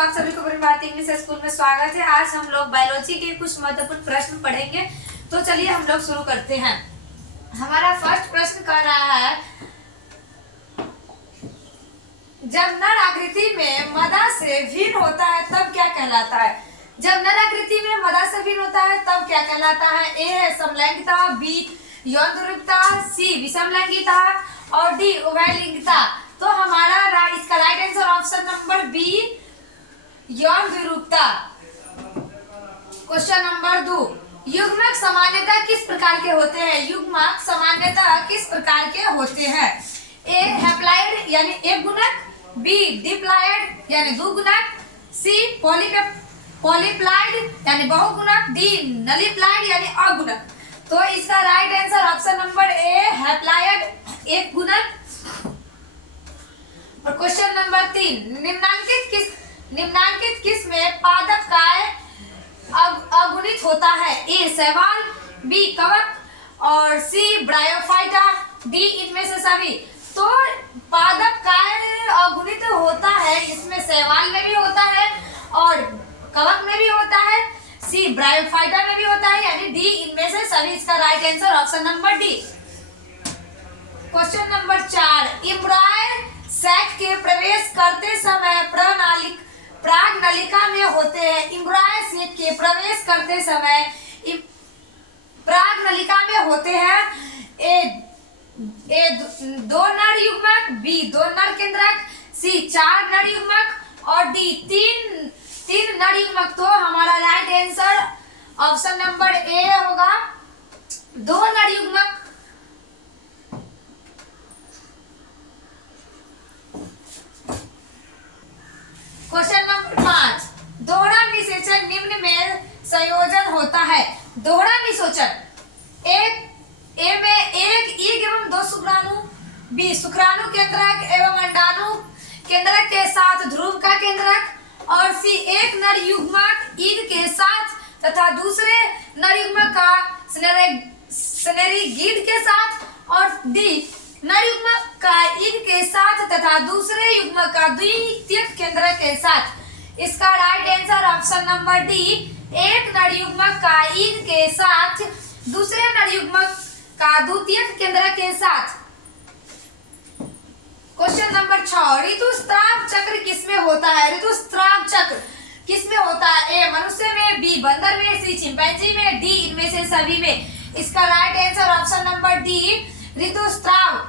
आप सभी को भारतीय इंग्लिश स्कूल में स्वागत है। आज हम लोग बायोलॉजी के कुछ महत्वपूर्ण प्रश्न पढ़ेंगे। तो चलिए हम लोग शुरू करते हैं। हमारा फर्स्ट प्रश्न कर रहा है, जब नर आकृति में मदा से भिन्न होता है तब क्या कहलाता है? जब नर आकृति में मदा से भिन्न होता है तब क्या कहलाता है? ए है समलैंगिकता, बी यौन ध्रुवता, सी विषमलैंगिकता और डी उभयलिंगिकता। तो हमारा इसका right answer option number B यौन विरूपता। क्वेश्चन नंबर 2, युग्मक सामान्यतः किस प्रकार के होते हैं? युग्मक सामान्यतः किस प्रकार के होते हैं? ए हैप्लॉइड यानी एक गुणक, बी डिप्लॉइड यानी दुगुणक, सी पॉलीप्लॉइड यानी बहुगुणक, डी नलिप्लॉइड यानी अगुणक। तो इसका राइट आंसर ऑप्शन नंबर ए हैप्लॉइड एक गुणक। और क्वेश्चन नंबर 3, निम्नांकित किस में पादप काय अगुणित होता है? ए शैवाल, बी कवक और सी ब्रायोफाइटा, डी इनमें से सभी। तो पादप काय अगुणित होता है, इसमें शैवाल में भी होता है और कवक में भी होता है, सी ब्रायोफाइटा में भी होता है, यानी डी इनमें से सभी। इसका right answer option number D. Question number 4, embryo sac के प्रवेश करते समय प्रागनलिका में होते हैं। एम्ब्रॉय सैक के प्रवेश करते समय प्रागनलिका में होते हैं। ए दो नर युग्मक, बी दो नर केंद्रक, सी 4 नर युग्मक और डी 3 नर युग्मक। तो हमारा राइट आंसर ऑप्शन नंबर ए होगा 2 नर युग्मक। क्वेश्चन नंबर 5, दोहरा निषेचन निम्न में संयोजन होता है। दोहरा निषेचन ए में एक ईग एवं 2 शुक्राणु, बी शुक्राणु केंद्रक एवं अंडाणु केंद्रक के साथ ध्रुव का केंद्रक और सी एक नर युग्मक ईग के साथ तथा दूसरे नर युग्मक का स्नेरी गिड के साथ और डी नर युग्मक का ईग के साथ तथा दूसरे युग्मक का द्वितीयक केंद्रक के साथ। इसका right answer option number D एक नर युग्मक का ईग के साथ दूसरे नर युग्मक का द्वितीयक केंद्रक के साथ। क्वेश्चन नंबर 6, ऋतुस्राव चक्र किसमें होता है? ऋतुस्राव चक्र किसमें होता है? ए मनुष्य में, बी बंदर में, सी चिंपैंजी में, डी इनमें से सभी में। इसका right answer option number D ऋतुस्राव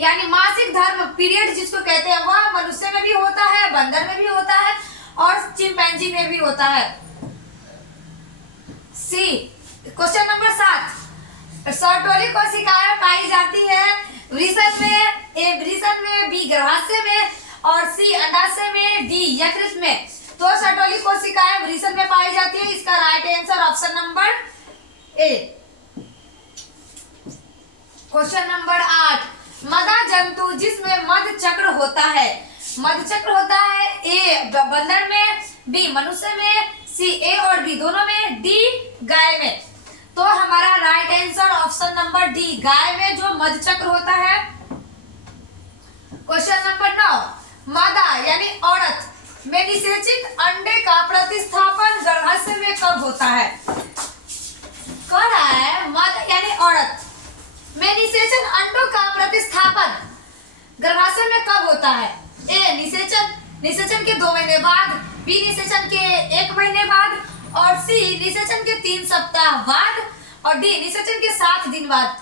यानी मासिक धर्म पीरियड जिसको कहते हैं, वह मनुष्य में भी होता है, बंदर में भी होता है और चिंपैंजी में भी होता है। सी। क्वेश्चन नंबर 7, सर्टोली कोशिकाएं पाई जाती है वृषण में, ए वृषण में, बी गर्भाशय में और सी अंडाशय में, डी यकृत में। तो सर्टोली कोशिकाएं वृषण में पाई जाती है। इसका राइट आंसर ऑप्शन नंबर ए। क्वेश्चन नंबर 8, मदा जंतु जिसमें मध चक्र होता है। मध चक्र होता है ए बंदर में, बी मनुष्य में, सी ए और बी दोनों में, डी गाय में। तो हमारा right answer option number D गाय में जो मध चक्र होता है। क्वेश्चन नंबर 9, मादा यानी औरत में निषेचित अंडे का प्रतिस्थापन गर्भाशय में कब होता है? कह रहा है मादा यानी औरत में निषेचन अंडों का प्रतिस्थापन गर्भाशय में कब होता है? ए निषेचन के 2 महीने बाद, बी निषेचन के 1 महीने बाद और सी निषेचन के 3 सप्ताह बाद और डी निषेचन के 7 दिन बाद।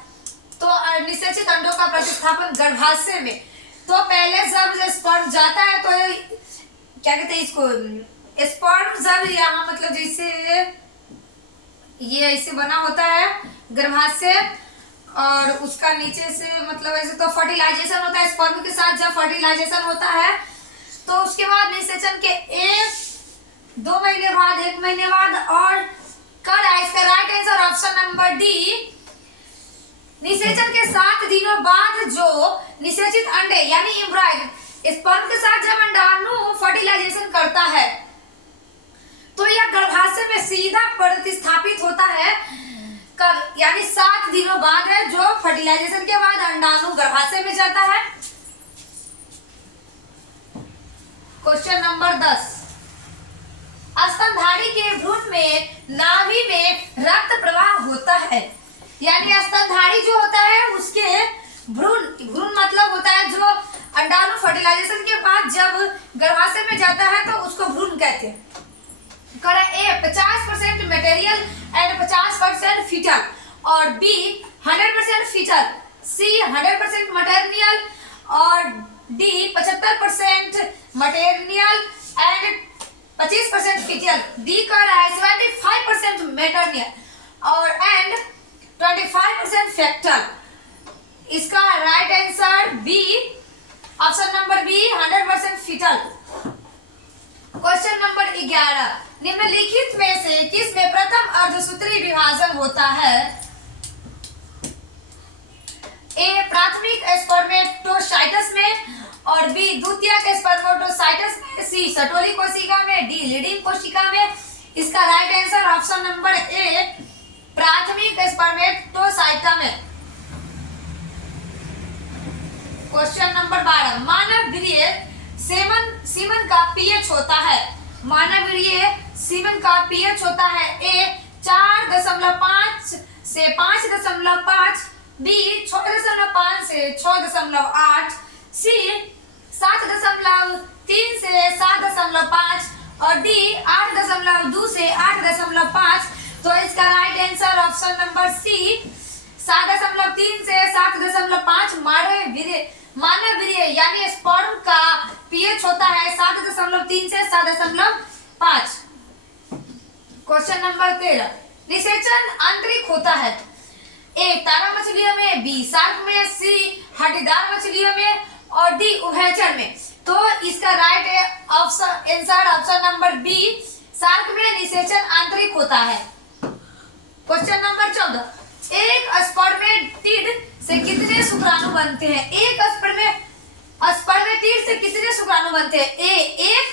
तो निषेचित अंडों का प्रतिस्थापन गर्भाशय में। तो पहले जब स्पर्म जाता है तो क्या कहते हैं इसको, स्पर्म जब यहाँ मतलब जैसे ये ऐसे बना होता है गर्भाशय और उसका नीचे से मतलब ऐसे तो फर्टिलाइजेशन होता है स्पर्म के साथ। जब फर्टिलाइजेशन होता है तो उसके बाद निषेचन के 1-2 महीने बाद, 1 महीने बाद और कर इसका right answer option number D निषेचन के 7 दिनों बाद जो निषेचित अंडे यानी एम्ब्रॉय स्पर्म के साथ जब अंडाणु फर्टिलाइजेशन करता है तो यह गर्भाशय में सीधा प्रतिस्थापित होता है यानी 7 दिनों बाद है, जो फर्टिलाइजेशन के बाद अंडाणु गर्भाशय में जाता है। क्वेश्चन नंबर 10, भ्रूण में नाभि में रक्त प्रवाह होता है। यानी स्तनधारी जो होता है उसके भ्रूण भ्रूण मतलब होता है जो अंडाणु फर्टिलाइजेशन के बाद जब गर्भाशय में जाता है तो उसको भ्रूण कहते हैं। ए 50% मटेरियल एंड 50% फीटल, और बी 100% फीटल, सी 100% मटेरियल, और D 75% material and 25% fetal. D कह रहा है 75% मटेरियल और एंड 25% फीटल। इसका right answer B, option number B 100% fetal. Question number 11, निम्नलिखित में से किस में प्रथम अर्धसूत्री विभाजन होता है? ए प्राथमिक स्पर्मेटोसाइटस में, और बी द्वितीयक स्पर्मेटोसाइटस में, सी सटोली कोशिका में, डी लीडिंग कोशिका में। इसका राइट आंसर ऑप्शन नंबर ए प्राथमिक स्पर्मेटोसाइटा में। क्वेश्चन नंबर 12, मानव वीर्य सीमन का पीएच होता है। मानव वीर्य सीमन का पीएच होता है ए 4.5 से 5.5, बी 6.5 से 6.8, सी 7.3 से 7.5, और डी 8.2 से 8.5। तो इसका right answer option number C 7.3 से 7.5 मानव वीर्य यानी स्पर्म का पीएच होता है 7.3 से 7.5। क्वेश्चन नंबर 13, निषेचन आंतरिक होता है। ए तारा मछलियों में, बी शार्क में, सी हड्डीदार मछलियों में, और डी उभयचर में। तो इसका right answer option number B shark में निषेचन आंतरिक होता है। क्वेश्चन नंबर 14, एक स्पर्मेटिड से कितने शुक्राणु बनते हैं? एक स्पर्मेटिड से कितने शुक्राणु बनते हैं? ए 1,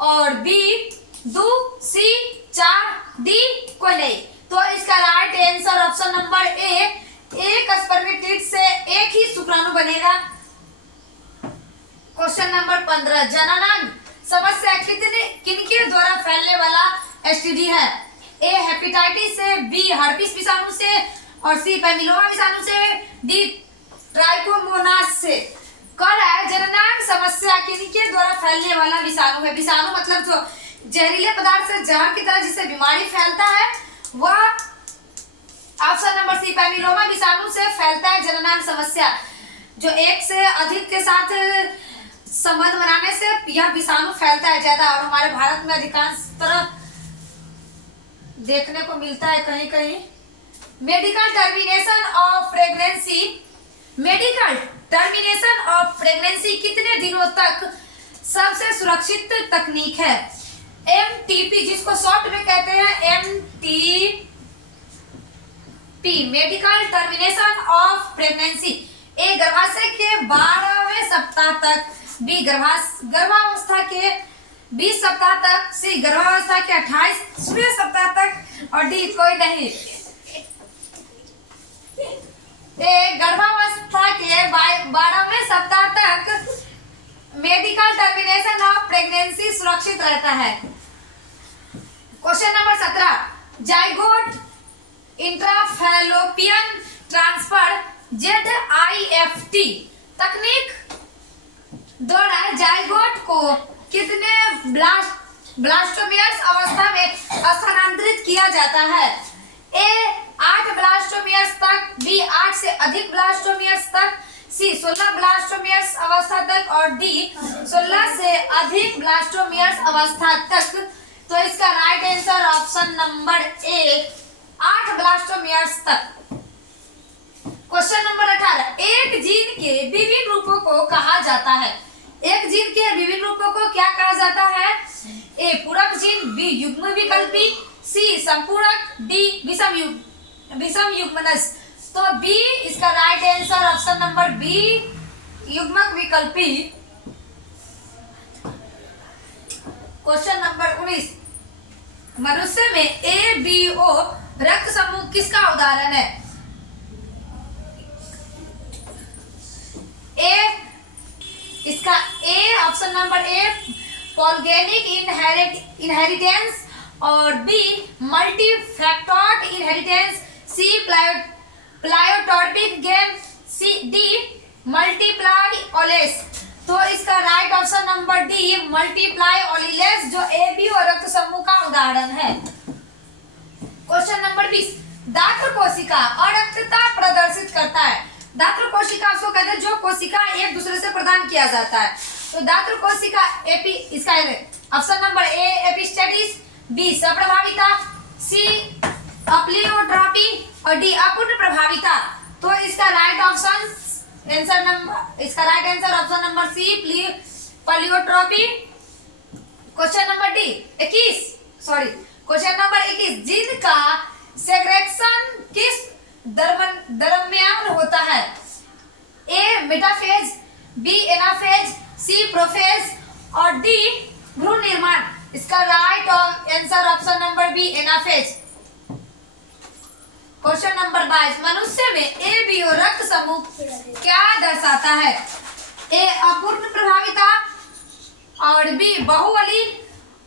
और बी 2, सी 4, डी कोई नहीं। तो इसका राइट आंसर ऑप्शन नंबर ए एक स्पर्मेटिड से एक ही शुक्राणु बनेगा। क्वेश्चन नंबर 15, जननांग समस्या किनके द्वारा फैलने वाला एसटीडी है? ए हेपेटाइटिस से, बी हर्पिस विषाणु से, और सी पैपिलोमा विषाणु से, डी ट्राइकोमोनास से। कह रहा है जननांग समस्या किनके द्वारा फैलने वाला विषाणु है? विषाणु मतलब जो जहरीले पदार्थ से जहर की तरह जिससे बीमारी फैलता है वह ऑप्शन नंबर सी पैपिलोमा विषाणु से फैलता है जननांग समस्या। जो एक से अधिक के साथ संबंध बनाने से यह विषाणु फैलता है ज्यादा, और हमारे भारत में अधिकांश तरह देखने को मिलता है कहीं कहीं। मेडिकल टर्मिनेशन ऑफ प्रेगनेंसी कितने दिनों तक सबसे सुरक्षित तकनीक है? एमटीपी जिसको शॉर्ट में कहते हैं MTP, medical termination of pregnancy. A गर्भाशय के 12वें सप्ताह तक, बी गर्भावस्था के 20 सप्ताह तक, सी गर्भावस्था के 28वें सप्ताह तक, और डी कोई नहीं। गर्भावस्था के 12वें सप्ताह तक मेडिकल टर्मिनेशन ऑफ प्रेगनेंसी सुरक्षित रहता है। Question number 17, zygote intrafallopian transfer ZIFT तकनीक द्वारा जाइगोट को कितने ब्लास्टोमियर्स अवस्था में स्थानांतरित किया जाता है? ए 8 ब्लास्टोमियर्स तक, बी 8 से अधिक ब्लास्टोमियर्स तक, सी 16 ब्लास्टोमियर्स अवस्था तक, और डी 16 से अधिक ब्लास्टोमियर्स अवस्था तक। तो इसका राइट आंसर ऑप्शन नंबर ए 8 ब्लास्टोमियर्स तक। क्वेश्चन नंबर 18, एक जीन के विभिन्न रूपों को कहा जाता है। एक जीन के विभिन्न रूपों को क्या कहा जाता है? ए पूरक जीन, बी युग्म विकल्पी, सी संपूरक, डी विषम युग्मनस। तो बी इसका right answer option number B युग्मक विकल्पी। क्वेश्चन नंबर 19, मनुष्य में ABO रक्त समूह किसका उदाहरण है? इसका A option number A polygenic inheritance, और B multifactorial inheritance, C pleiotropic gene, C D multiple alleles. तो इसका right option number D multiple alleles, जो ए बी और रक्त समूह का उदाहरण है। क्वेश्चन नंबर 20, दात्र कोशिका अरक्तता प्रदर्शित करता है। दात्र कोशिका उसको कहते हैं जो कोशिका एक दूसरे से प्रदान किया जाता है। तो दात्र कोशिका एपी, इसका option number A epistasis, B सप्रभाविता, सी अप्लियोट्रॉपी और डी अपूर्ण प्रभाविता। तो इसका right answer option number C pleiotropy. Question number 21, जिनका सेग्रेगेशन किस दरमियान होता है? A metaphase, B anaphase, C prophase और डी भ्रूण निर्माण। इसका right answer option number B anaphase. Question number 22, मनुष्य में ए बी और रक्त समूह क्या दर्शाता है? ए अपूर्ण प्रभाविता और बी बहुवलीन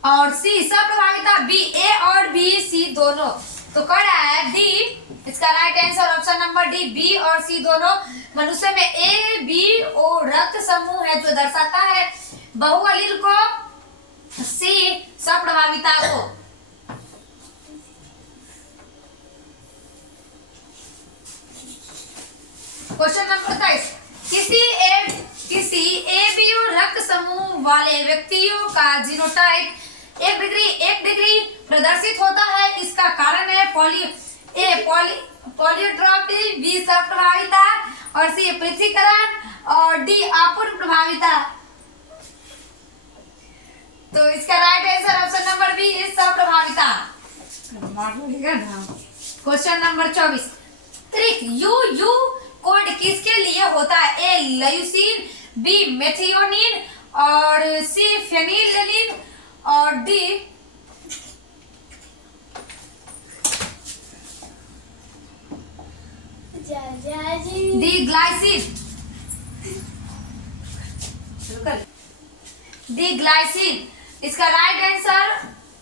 और सी सप्रभाविता, बी ए और बी सी दोनों। तो कह रहा है डी, इसका right answer option number D B और सी दोनों। मनुष्य में ए बी और रक्त समूह है जो दर्शाता है बहुवलीन को, सी सप्रभाविता को। क्वेश्चन नंबर 23, किसी ए बी रक्त समूह वाले व्यक्तियों का जीनोटाइप एक डिग्री प्रदर्शित होता है। इसका कारण है पॉलीट्रॉपी, बी सप्रभाविता और सी पृथक्करण और डी अपूर्ण प्रभाविता। तो इसका right answer option number B is सप्रभाविता। क्वेश्चन नंबर 24, त्रिक यू कोड किसके लिए होता है? ए लयूसीन, बी मेथियोनिन और सी फेनिलैलानाइन और डी ग्लाइसिन। इसका right answer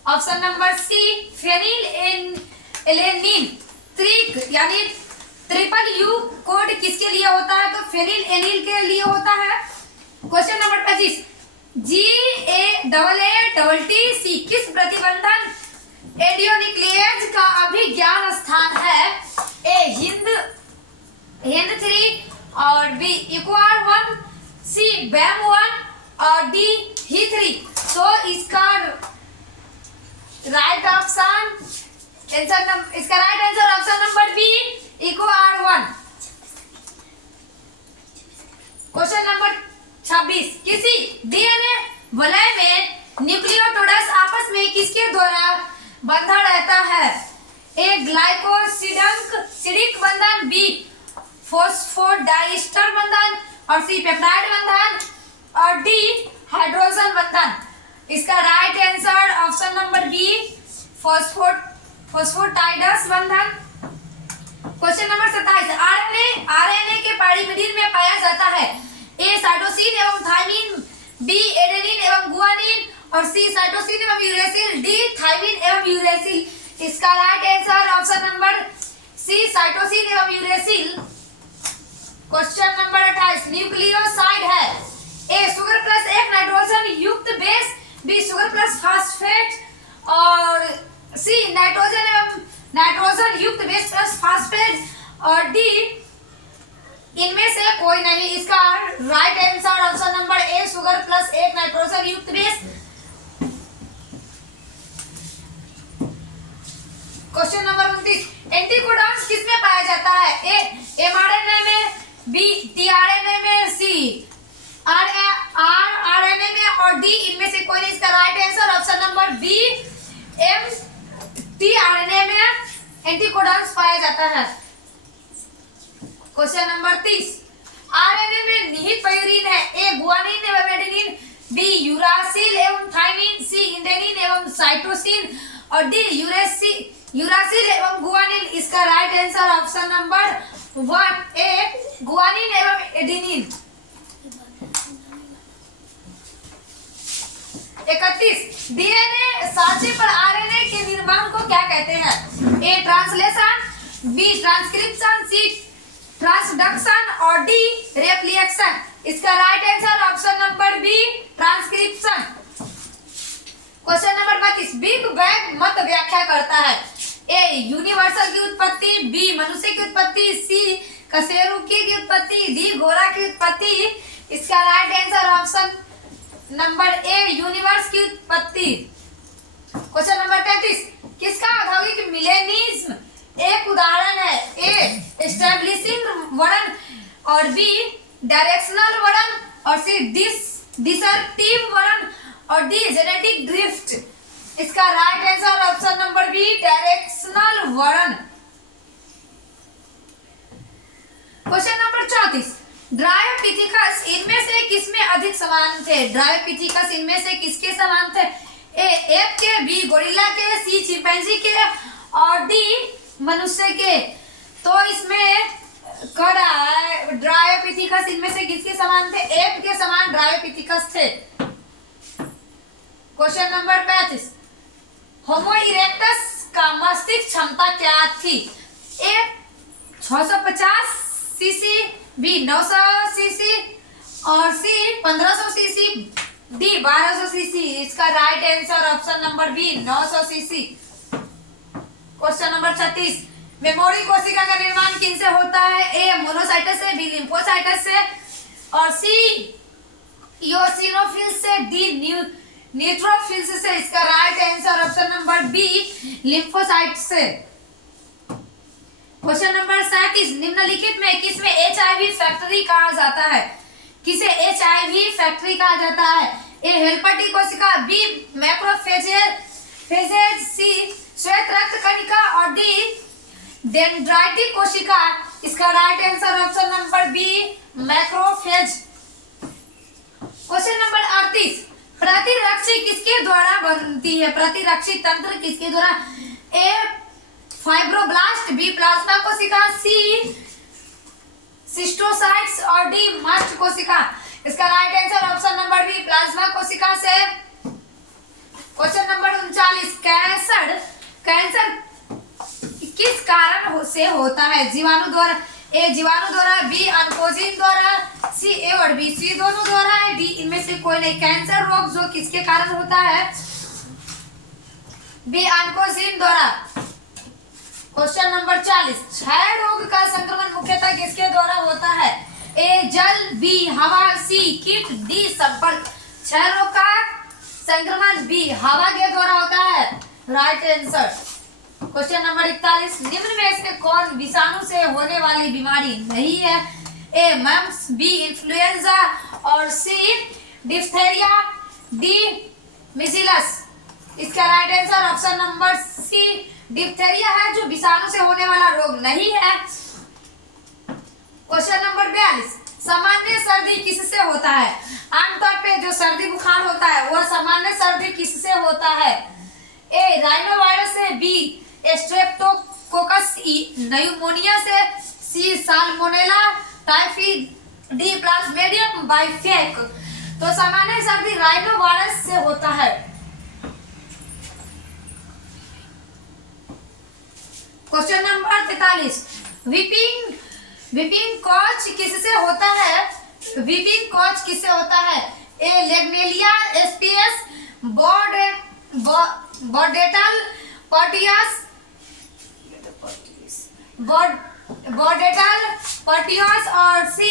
option number C phenylalanine. त्रिक यानी ट्रिपल यू कोड किसके लिए होता है? तो फेनिलएनिल के लिए होता है। क्वेश्चन नंबर 25, GAATT सी किस प्रतिबंधन एडियोन्यूक्लियेज का अभिज्ञान स्थान है? ए हिंद 3 और बी इक्वार 1, सी बैम 1 और डी ही 3। तो इसका right answer option number B equal 1। Question number 26, किसी डीएनए वलय में न्यूक्लियोटाइड्स आपस में किसके द्वारा बंधा रहता है? ए ग्लाइकोसिडिक बंधन, बी फॉस्फोडाइस्टर बंधन और सी पेप्टाइड बंधन और डी हाइड्रोजन बंधन। इसका right answer option number B phosphodiester बंधन। क्वेश्चन नंबर 27, आरएनए के पैरीमिडीन में पाया जाता है? ए साइटोसिन एवं थाइमिन, बी एडेनिन एवं गुआनिन और सी साइटोसिन एवं यूरेसिल, डी थाइमिन एवं यूरेसिल। इसका right answer option number C cytosine एवं यूरेसिल। क्वेश्चन नंबर 28, न्यूक्लियोसाइड है? ए शुगर प्लस एक नाइट्रोजन युक्त base, B sugar plus phosphate और सी नाइट्रोजन युक्त बेस प्लस फास्फेट और डी इनमें से कोई नहीं। इसका right answer option number A sugar plus एक नाइट्रोजन युक्त बेस। क्वेश्चन नंबर 29, एंटीकोडॉन्स किसमें पाया जाता है? ए एमआरएनए में, बी टीआरएनए में, सी आरएनए में और डी इनमें से कोई नहीं। इसका right answer option number B tRNA में एंटीकोडॉन्स पाया जाता है। क्वेश्चन नंबर 30, आरएनए में निहित प्यूरिन है? ए गुआनिन एवं एडेनिन, बी यूरासिल एवं थाइमिन, सी इंडेनिन एवं साइटोसिन और डी यूरासिल एवं गुआनिन। इसका right answer option number 1 A guanine एवं एडेनिन। 31, डीएनए साँचे पर आरएनए के निर्माण को क्या कहते हैं? A translation, B transcription, C transduction और डी रेप्लिकेशन। इसका right answer option number B transcription. Question number 32, big bang मत व्याख्या करता है। ए यूनिवर्सल की उत्पत्ति, बी मनुष्य की उत्पत्ति, सी कशेरुकी की उत्पत्ति, डी घोड़ा की उत्पत्ति। इसका राइट आंसर ऑप्शन नंबर ए यूनिवर्स की उत्पत्ति। क्वेश्चन नंबर 33, किसका औद्योगिक मिलेनिज्म एक उदाहरण है? ए एस्टैब्लिशिंग वर्णन और बी डायरेक्शनल वर्णन और सी डिसर्टिव वर्णन और डी जेनेटिक ड्रिफ्ट। इसका right answer option number B directional वर्णन। क्वेश्चन नंबर 34, ड्रायोपिथेकस इनमें से किसमें अधिक समान थे? ड्रायोपिथेकस इनमें से किसके समान थे? ए एप के, बी गोरिल्ला के, सी चिंपैंजी के और डी मनुष्य के। तो इसमें कड़ा है ड्रायोपिथेकस इनमें से किसके समान थे? एप के समान ड्रायोपिथेकस थे। क्वेश्चन नंबर 35, होमो इरेक्टस का मस्तिष्क क्षमता क्या थी? ए 650 सीसी, बी 900 सीसी और सी 1500 सीसी, डी 1200 सीसी। इसका right answer option number B 900 cc. Question number 36, memory कोशिका का निर्माण किन से होता है? ए मोनोसाइटस से, बी लिम्फोसाइटस से और सी इओसिनोफिल से, डी न्यूट्रोफिल्स से। इसका right answer option number B lymphocyte से। क्वेश्चन नंबर 37, निम्नलिखित में किसमें HIV फैक्ट्री कहा जाता है? किसे HIV फैक्ट्री कहा जाता है? ए हेल्पर टी कोशिका, बी मैक्रोफेजेज, सी श्वेत रक्त कणिका और डी डेंड्राइटिक कोशिका। इसका right answer option number B macrophage. Question number 38, प्रतिरक्षी किसके द्वारा बनती है? प्रतिरक्षी तंत्र किसके द्वारा? ए फाइब्रोब्लास्ट, बी प्लाज्मा कोशिका, सी सिस्टोसाइट्स और डी मस्ट कोशिका। इसका right answer option number B plasma कोशिका से। क्वेश्चन नंबर 39, कैंसर किस कारण से होता है? जीवाणु द्वारा, ए जीवाणु द्वारा, बी ऑन्कोजिन द्वारा, सी ए और बी सी दोनों द्वारा है, डी इनमें से कोई नहीं। कैंसर रोग जो किसके कारण होता है? बी ऑन्कोजिन द्वारा। क्वेश्चन नंबर 40, क्षय रोग का संक्रमण मुख्यतः किसके द्वारा होता है? ए जल, बी हवा, सी कीट, डी संपर्क। क्षय रोग का संक्रमण बी हवा के द्वारा होता है। Right answer. क्वेश्चन नंबर 41, निम्न में से कौन विषाणु से होने वाली बीमारी नहीं है? ए मम्प्स, बी इन्फ्लुएंजा और सी डिप्थेरिया, डी मिसिलस। इसका right answer option number C diphtheria है जो विषाणु से होने वाला रोग नहीं है। क्वेश्चन नंबर 42, सामान्य सर्दी किससे होता है? आमतौर पे जो सर्दी बुखार होता है वह सामान्य सर्दी किससे होता है? ए राइनोवायरस से, बी स्ट्रेप्टोकोकस न्यूमोनिया से, सी साल्मोनेला टाइफी, डी प्लाज्मोडियम बाइफेक। तो सामान्य सर्दी राइनोवायरस से होता है। क्वेश्चन नंबर 43, वीपिंग कॉच किससे होता है? वीपिंग कॉच किससे होता है? ए लेग्नेलिया स्पियस, बॉर्डेटल पर्टियस और सी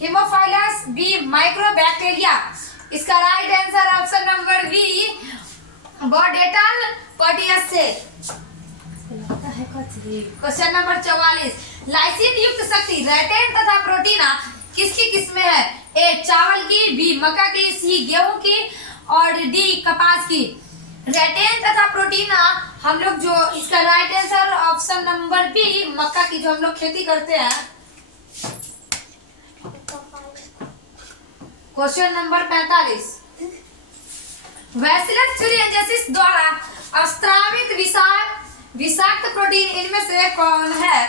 हिमोफाइलस, बी माइक्रोबैक्टीरिया। इसका right answer option number B Bordetella pertussis से। क्वेश्चन नंबर 44, लाइसिन युक्त शक्ति रेटेन तथा प्रोटीना किसकी किस्में है? ए चावल की, बी मक्का की, सी गेहूं की और डी कपास की। रेटेन तथा प्रोटीना हम लोग जो, इसका right answer option number B मक्का की जो हम लोग खेती करते हैं। क्वेश्चन नंबर 45, बैसिलस थ्यूरियेंसिस द्वारा स्त्रावित विषाक्त प्रोटीन इनमें से कौन है?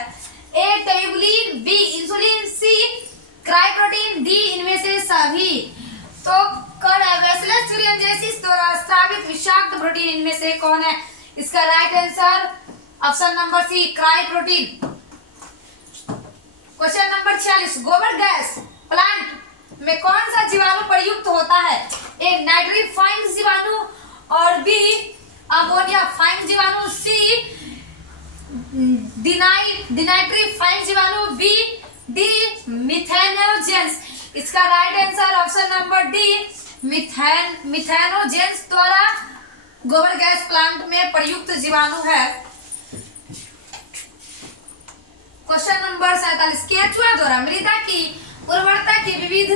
ए ट्यूबुलिन, बी इंसुलिन, सी क्राई प्रोटीन, डी इनमें से सभी। तो बैसिलस thuringiensis द्वारा स्रावित विषाक्त प्रोटीन इनमें से कौन है? इसका right answer option number C, cry protein. Question number 46, गोबर गैस प्लांट में कौन सा जीवाणु प्रयुक्त होता है? ए नाइट्रीफाइन जीवाणु, और बी अमोनिया फाइन जीवाणु, सी डिनाइट्रीफाइन जीवाणु, बी डी मिथेनोजेंस। इसका right answer option number D, methanogens द्वारा गोबर गैस प्लांट में प्रयुक्त जीवाणु है। क्वेश्चन नंबर 47, केंचुआ द्वारा मृदा की उर्वरता की विविध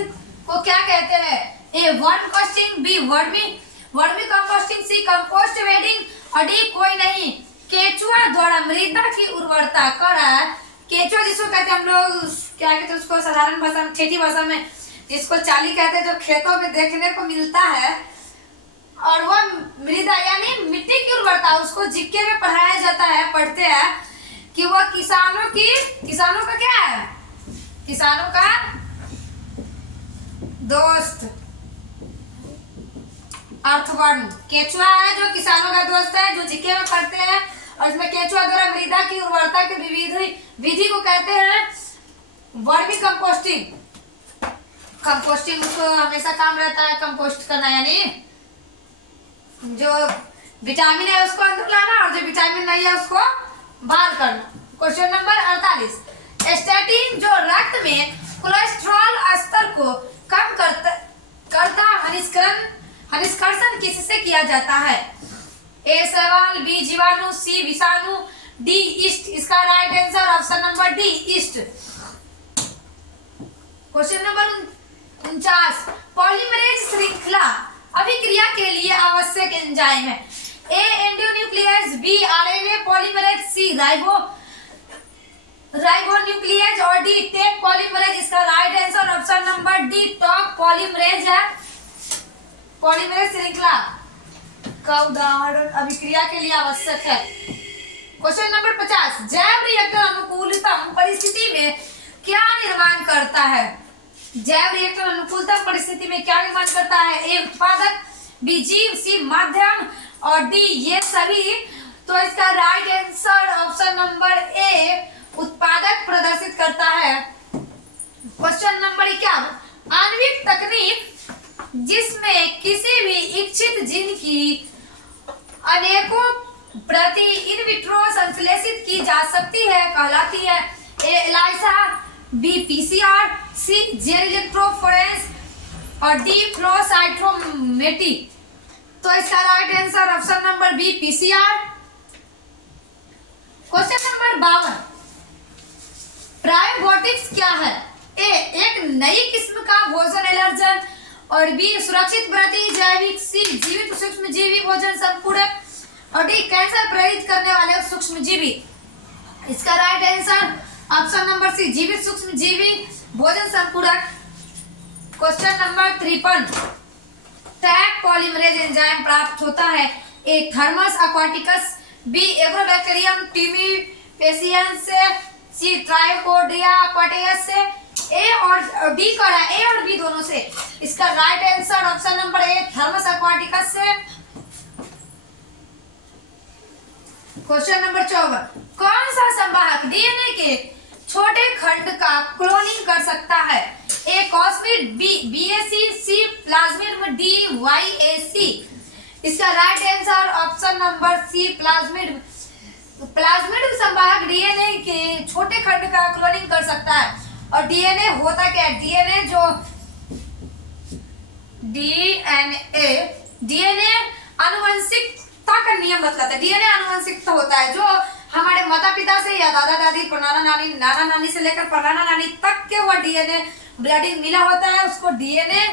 को क्या कहते हैं? A worm composting, B vermi composting, C compost bedding, और डी कोई नहीं। केंचुआ द्वारा मृदा की उर्वरता करा, केंचुआ जिसको कहते हैं हम लोग, क्या कहते हैं उसको साधारण भाषा में, ठेठी भाषा में जिसको चाली कहते हैं, जो खेतों में देखने को मिलता है, और वह मृदा यानी मिट्टी की उर्वरता, उसको जीके में पढ़ाया जाता है, पढ़ते हैं कि वह किसानों का क्या है? किसानों का दोस्त, अर्थवर्ण। केंचुआ है जो किसानों का दोस्त है, जो जीके में पढ़ते हैं, और इसमें केंचुआ द्वारा मृदा की उर्वरता की विधि को कहते हैं वर्मी कंपोस्टिंग। कंपोस्टिंग उसको हमेशा काम रहता है कंपोस्ट करना, यानी जो विटामिन है उसको अंदर लाना, और जो विटामिन नहीं है उसको बाहर करना। क्वेश्चन नंबर 48, स्टैटिन जो रक्त में कोलेस्ट्रॉल स्तर को कम करता हनिष्कर्षण किससे किया जाता है? ए सवाल, बी जीवाणु, सी विषाणु, डी ईस्ट। इसका right answer option number D, east. Question number 49, polymerase श्रृंखला अभिक्रिया के लिए आवश्यक एंजाइम है? ए एंडोन्यूक्लियस, बी आरएनए पॉलीमरेज, सी राइबोन्यूक्लियस, और डी टेक पॉलीमरेज। इसका right answer option number D, talk polymerase है। पॉलीमरेज श्रृंखला का उदाहरण अभिक्रिया के लिए आवश्यक है। क्वेश्चन नंबर 50, जैव रिएक्टर अनुकूलतम परिस्थिति में क्या निर्माण करता है? जैव रिएक्टर अनुकूलतम परिस्थिति में क्या निर्माण करता है? ए उत्पादक, बी जीव, सी माध्यम, और डी ये सभी। तो इसका right answer option number A, उत्पादक प्रदर्शित करता है। क्वेश्चन नंबर 51, आणविक तकनीक जिसमें किसी भी इच्छित जीन की अनेकों प्रति इन विट्रो संश्लेषित की जा सकती है कहलाती है? A ELISA, B PCR, C gel electrophoresis, और डी फ्लो साइटोमेट्री। तो इसका right answer option number B, PCR. Question number 52, probiotics क्या है? ए एक नई किस्म का भोजन एलर्जन, और बी सुरक्षित वृद्धि जैविक, सी जीवित सूक्ष्मजीवी भोजन संपूरक, और डी कैंसर प्रेरित करने वाले सूक्ष्मजीवी। इसका right answer option number C, जीवित सूक्ष्मजीवी भोजन संपूरक। Question number 53, Taq polymerase enzyme प्राप्त होता है? A Thermus aquaticus, B Agrobacterium tumefaciens से, सी ट्राइकोडिया aquaticus से, ए और डी का है, ए और बी दोनों से। इसका राइट आंसर ऑप्शन नंबर ए, थर्मस aquaticus से। क्वेश्चन नंबर 54, कौन सा संवाहक डीएनए के छोटे खंड का क्लोनिंग कर सकता है? A cosmid, B BAC, C plasmid, D YAC. इसका right answer option number C, plasmid. Plasmid संवाहक डीएनए के छोटे खंड का क्लोनिंग कर सकता है। और डीएनए होता क्या है? डीएनए आनुवंशिकता का नियम बतलाता है। डीएनए आनुवंशिकता होता है जो हमारे माता पिता से या दादा दादी, नाना नानी से लेकर परनाना नानी तक के वो डीएनए ब्लडिंग मिला होता है, उसको डीएनए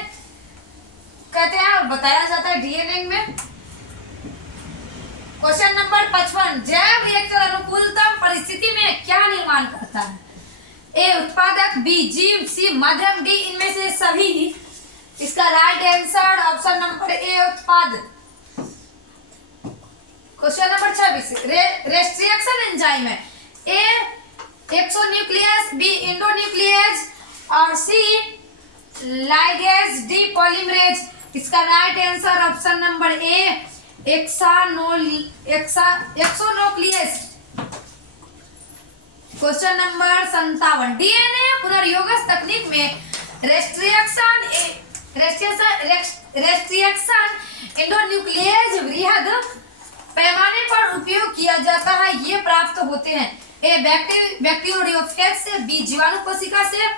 कहते हैं और बताया जाता है डीएनए में। क्वेश्चन नंबर 55, जैव रिएक्टर अनुकूलतम परिस्थिति में क्या निर्माण करता है? ए उत्पादक, बी जीव, सी माध्यम, डी इनमें से सभी। इसका right answer option number A, उत्पादक। क्वेश्चन नंबर 26, रेस्ट्रिक्शन एंजाइम है? ए एक्सोन्यूक्लियस, बी इंडोन्यूक्लियस, और सी लाइगेज, डी पॉलीमरेज। इसका right answer option number A exonuclease. Question number 57, DNA पुनर्योगस तकनीक में रेस्ट्रिक्शन एंडोन्यूक्लियेज वृहद पैमाने पर उपयोग किया जाता है। ये प्राप्त होते हैं ए बैक्टीरियोफेज से, बी जीवाणु कोशिका से,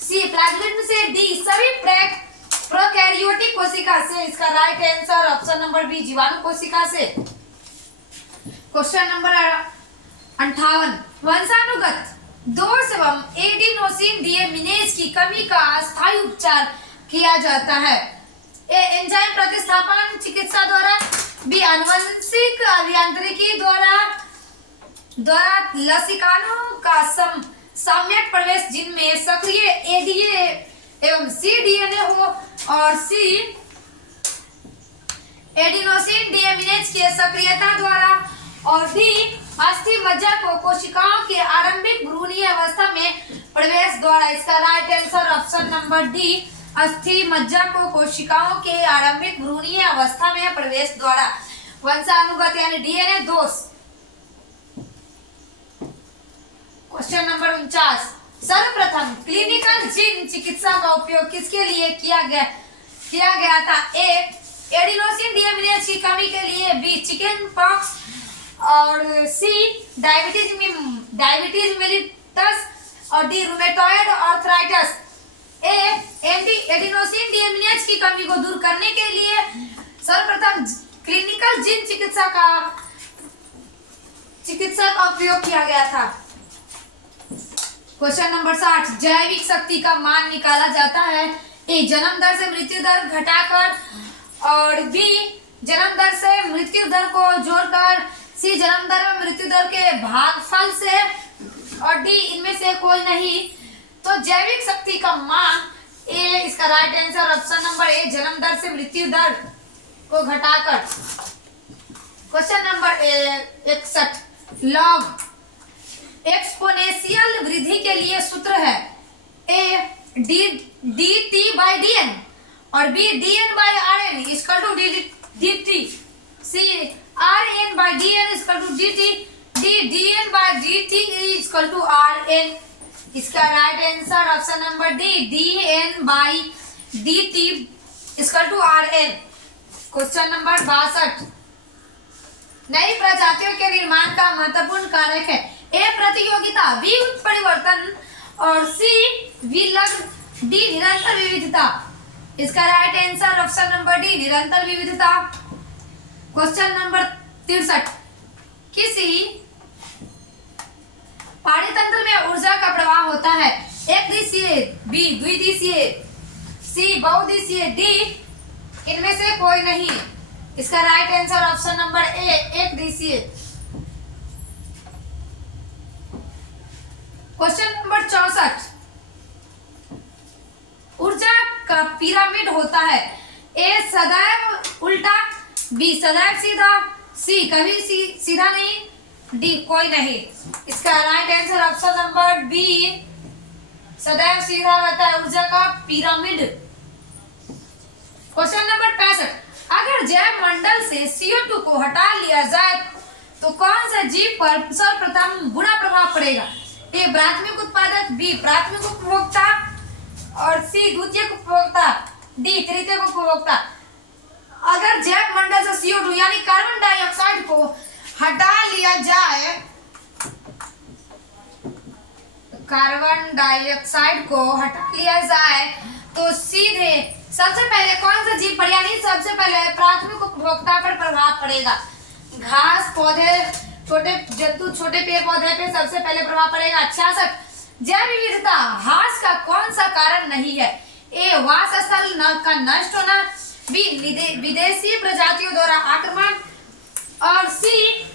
सी प्लाज्मिड से, डी सभी प्रोकैरियोटिक कोशिका से। इसका right answer option number B जीवाणु कोशिका से। क्वेश्चन नंबर 58, वंशानुगत दोष एवं एडिनोसिन डीएमिनेज की कमी का अस्थायी उपचार किया जाता है। ए एंजाइम प्रतिस्थापन चिकित्सा द्वारा, बी आनुवंशिक अभियांत्रिकी द्वारा लसिकाओं का सम्यक प्रवेश जिनमें सक्रिय एडीए एवं सी डीएनए हो, और सी एडिनोसिन डीएमिनेज की सक्रियता द्वारा, और डी अस्थि मज्जा को कोशिकाओं के आरंभिक भ्रूणीय अवस्था में प्रवेश द्वारा। इसका right answer option number D अस्थि मज्जा को कोशिकाओं के आरंभिक भ्रूणीय अवस्था में प्रवेश द्वारा। वंशानुगत यानी डीएनए दोष। क्वेश्चन नंबर 49, सर्वप्रथम क्लिनिकल जीन चिकित्सा का उपयोग किसके लिए किया गया था? ए एडिनोसिन डीएमिनेज की कमी के लिए, बी चिकन पॉक्स, और सी डायबिटीज मेलिटस, और डी रूमेटॉइड आर्थराइटिस। ए एंटी एडिनोसिन डीएमिनेज की कमी को दूर करने के लिए सर्वप्रथम क्लिनिकल जीन चिकित्सा का उपयोग किया गया था। क्वेश्चन नंबर 60, जैविक शक्ति का मान निकाला जाता है। ए जन्म दर से मृत्यु दर घटाकर, और बी जन्म दर से मृत्यु दर को जोड़कर, सी जन्म दर और मृत्यु दर के भागफल से, और डी इनमें से कोई नहीं। तो जैविक शक्ति का मान ए, इसका राइट आंसर ऑप्शन नंबर ए जन्म दर से मृत्यु दर को घटाकर। क्वेश्चन नंबर 61, लॉग एक्सपोनेंशियल वृद्धि के लिए सूत्र है। A D T by D N, और B D N by R N equal to D T, C R N by D N equal to D T, D D N by D T equal to R N. इसका right answer option number D D N by D T equal to R N. Question number 62, नई प्रजातियों के निर्माण का महत्वपूर्ण कारक है। ए प्रतियोगिता, बी उत्परिवर्तन, और सी विलग, डी निरंतर विविधता। इसका right answer option number D निरंतर विविधता। क्वेश्चन नंबर 63, किसी पाणितंत्र में ऊर्जा का प्रवाह होता है। एक दिशीय, बी द्विदिशीय, सी बहुदिशीय, डी इनमें से कोई नहीं। इसका राइट आंसर ऑप्शन नंबर ए एक दिशीय। क्वेश्चन नंबर 64, ऊर्जा का पिरामिड होता है। ए सदैव उल्टा, बी सदैव सीधा, सी कभी सीधा नहीं, डी कोई नहीं। इसका right answer option number B सदैव सीधा रहता है ऊर्जा का पिरामिड। क्वेश्चन नंबर 65, अगर जैव मंडल से CO2 को हटा लिया जाए तो कौन सा जीव पर सर्वप्रथम बुरा प्रभाव पड़ेगा? ए प्राथमिक उत्पादक, बी प्राथमिक उपभोक्ता, और सी द्वितीयक उपभोक्ता, डी तृतीयक उपभोक्ता। अगर जैव मंडल से CO2 यानी कार्बन डाइऑक्साइड को हटा लिया जाए, तो सीधे सबसे पहले कौन सा जीव पर यानी सबसे पहले प्राथमिक उपभोक्ता पर प्रभाव पड़ेगा। घास, पौधे, छोटे जंतु, छोटे पेड़ पौधे पे सबसे पहले प्रभाव पड़ेगा। 66, जैव विविधता ह्रास का कौन सा कारण नहीं है? ए वासस्थल का नष्ट होना, बी विदेशी प्रजातियों द्वारा आक्रमण, और सी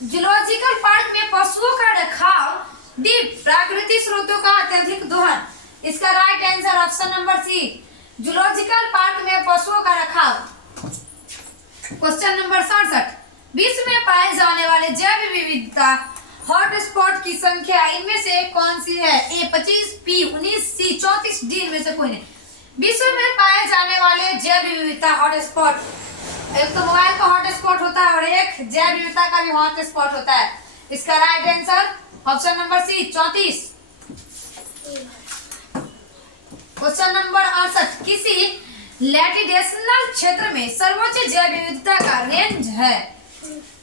जूलॉजिकल पार्क में पशुओं का रखाव, डी प्राकृतिक स्रोतों का अत्यधिक दोहन। इसका right answer option number C zoological park में पशुओं का रखाव। क्वेश्चन नंबर 67, विश्व में पाए जाने वाले जैव विविधता हॉटस्पॉट की संख्या इनमें से कौन सी है? ए 25, बी 19, सी 34, डी इनमें से कोई नहीं। विश्व में पाए जाने वाले जैव विविधता हॉटस्पॉट, एक तो मोबाइल का हॉटस्पॉट होता है और एक जैव विविधता का भी हॉटस्पॉट होता है। इसका right answer option number C 34। Question number 68, किसी लैटिट्यूडनल क्षेत्र में सर्वोच्च जैव विविधता का रेंज है।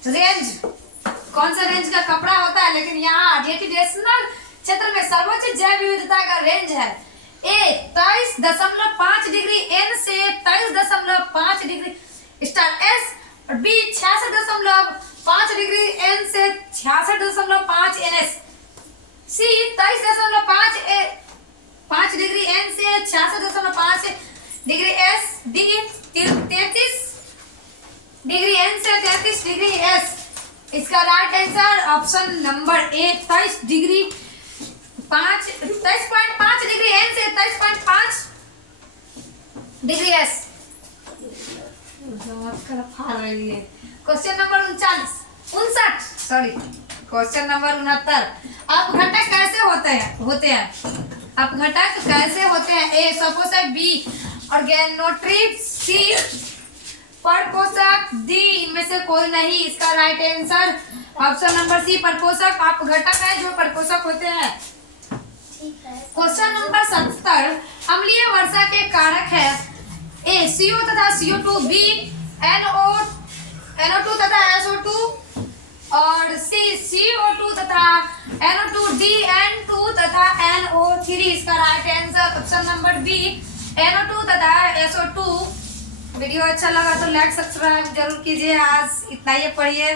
रेंज कौन सा रेंज का कपड़ा होता है, लेकिन यहाँ लैटिट्यूडनल क्षेत्र में सर्वोच्च जैव विविधता का रेंज है। ए 23.5 डिग्री एन से 23.5 डिग्री स्टार एस और बी 66.5 डिग्री एन से 66.5 N S, C 23.5 degree N से 66.5 degree S, D 33 degree N से 33 डिग्री एस। इसका right answer option number A 23.5 degree N से 23.5 degree S. Question number 59 sorry question number 69, अपघटक कैसे होते हैं? अपघटक कैसे होते हैं? ए सपोषक, बी ऑर्गेनोट्रिप, सी परपोषक, डी इनमें से कोई नहीं। इसका right answer option number C परपोषक अपघटक है जो परपोषक होते हैं। क्वेश्चन नंबर 70, अम्लीय वर्षा के कारक है। ए CO तथा CO2, बी NO2 तथा SO2 और सी CO2 तथा NO2, डी N2 तथा NO3। इसका right answer option number B NO2 तथा SO2। वीडियो अच्छा लगा तो लाइक सब्सक्राइब जरूर कीजिए। आज इतना ही पढ़िए।